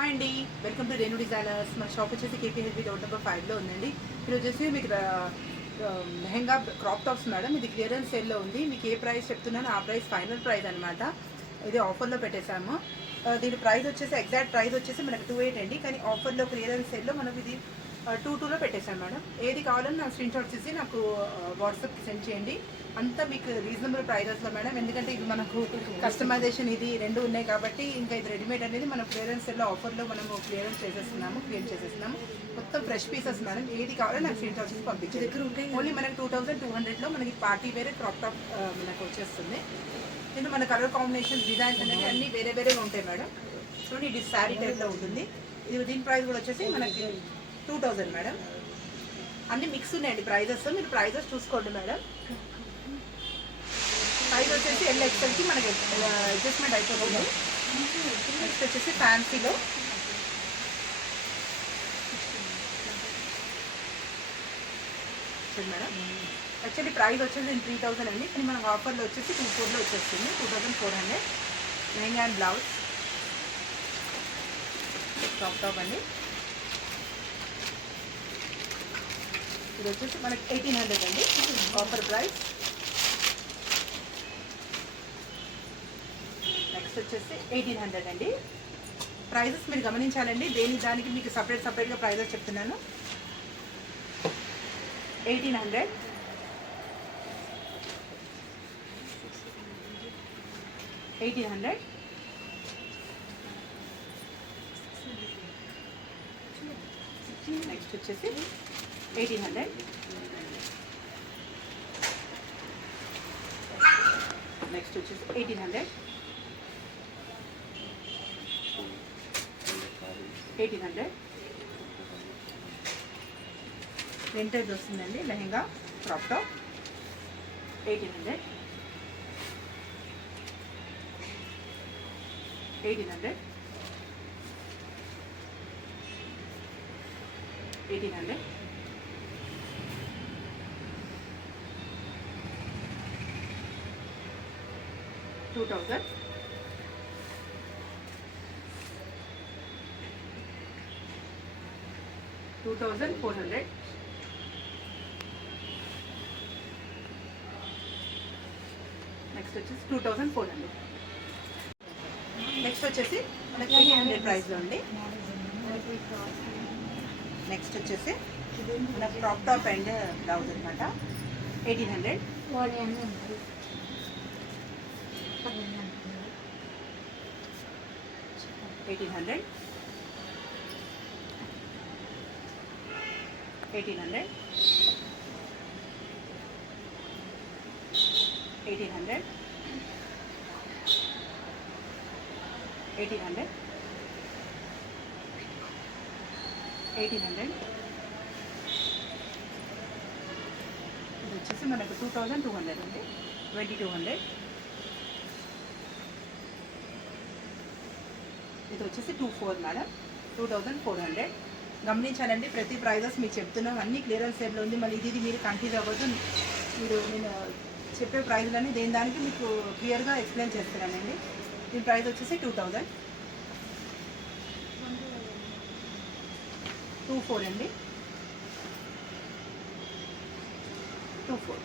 హాయ్ అండి, welcome to Renu డిజైనర్స్. మన షాప్ వచ్చేసి కేపీహెచ్బి రోడ్ నెంబర్ 5లో ఉందండి. మీరు వచ్చేసి మీకు లెహెంగా క్రాప్ టాప్స్ మేడం, ఇది క్లియరెన్స్ సేల్లో ఉంది. మీకు ఏ ప్రైస్ చెప్తున్నానో ఆ ప్రైస్ ఫైనల్ ప్రైస్ అనమాట. ఇది ఆఫర్లో పెట్టేశాము. దీని ప్రైస్ వచ్చేసి ఎగ్జాక్ట్ ప్రైస్ వచ్చేసి మనకు 28 అండి, కానీ ఆఫర్లో క్లియరెన్స్ సేల్లో మనం ఇది 22లో పెట్టేశాను మేడం. ఏది కావాలని నా స్క్రీన్ షాట్స్ ఇచ్చి నాకు వాట్సాప్కి సెండ్ చేయండి. అంతా మీకు రీజనబుల్ ప్రైజెస్లో మేడం, ఎందుకంటే ఇది మనకు కస్టమైజేషన్ ఇది రెండు ఉన్నాయి కాబట్టి ఇంకా ఇది రెడీమేడ్ అనేది మనం క్లియరెన్స్ సెల్లో ఆఫర్లో మనము క్లియర్ చేసేస్తున్నాము. మొత్తం ఫ్రెష్ పీసెస్ మేడం, ఏది కావాలో నాకు స్క్రీన్ షాట్స్ పంపించే దగ్గర ఉంటాయి. ఓన్లీ మనకి 2200లో మనకి పార్టీ వేరే క్రాప్ టాప్ మనకు వచ్చేస్తుంది. దీంట్లో మన కలర్ కాంబినేషన్ డిజైన్స్ అనేది అన్నీ వేరే వేరేగా ఉంటాయి మేడం. చూడండి, ఇది శారీ టైప్లో ఉంటుంది. ఇది దీని ప్రైస్ కూడా వచ్చేసి మనకి 2000 మేడం. అన్ని మిక్స్ ఉన్నాయండి ప్రైజెస్, మీరు ప్రైజెస్ చూసుకోండి మేడం. ప్రైస్ వచ్చేసి ఎల్ఎక్స్ఎల్కి మనకి అడ్జస్ట్మెంట్ అయిపోతుంది. నెక్స్ట్ వచ్చేసి ఫ్యాన్సీలో మేడం. యాక్చువల్లీ ప్రైస్ వచ్చేసి 3000 అండి, కానీ మనకు ఆఫర్లో వచ్చేసి 24లో వచ్చేస్తుంది. 2400 లెహంగా అండ్ బ్లౌజ్ టాప్ అండి. ఇది వచ్చేసి మనకి 1800 అండి ఆఫర్ ప్రైస్. నెక్స్ట్ వచ్చేసి 1800 అండి. ప్రైజెస్ మీరు గమనించాలండి, దానికి మీకు సపరేట్గా ప్రైజెస్ చెప్తున్నాను. 1800, 1800, నెక్స్ట్ వచ్చేసి 1800, నెక్స్ట్ వచ్చేసి 1800, 1800 రెంటెడ్ వస్తుందండి లెహెంగా క్రాప్ టాప్ 1800, 1800, 1800, 2000, 2400, నెక్స్ట్ వచ్చేసి 2400. నెక్స్ట్ వచ్చేసి మనకి 1800 ప్రైస్లో అండి. నెక్స్ట్ వచ్చేసి మన క్రాప్ టాప్ అండ్ బ్లౌజ్ అనమాట 1800, 1800, 1800, 1800, 1800, 1800. ఇది వచ్చేసి మనకు 2200 అండి, 2200. ఇది వచ్చేసి 24 మేడం, 2400. గమనించాలండి, ప్రతి ప్రైజెస్ మీకు చెప్తున్నాం, అన్ని క్లియరెన్స్ సేల్లో ఉంది. మళ్ళీ ఇది మీరు కన్ఫ్యూజ్ అవ్వద్దు. మీరు నేను చెప్పే ప్రైజ్లన్నీ దానికి మీకు క్లియర్గా ఎక్స్ప్లెయిన్ చేస్తున్నానండి. దీని ప్రైస్ వచ్చేసి 2000, 24 అండి, 24.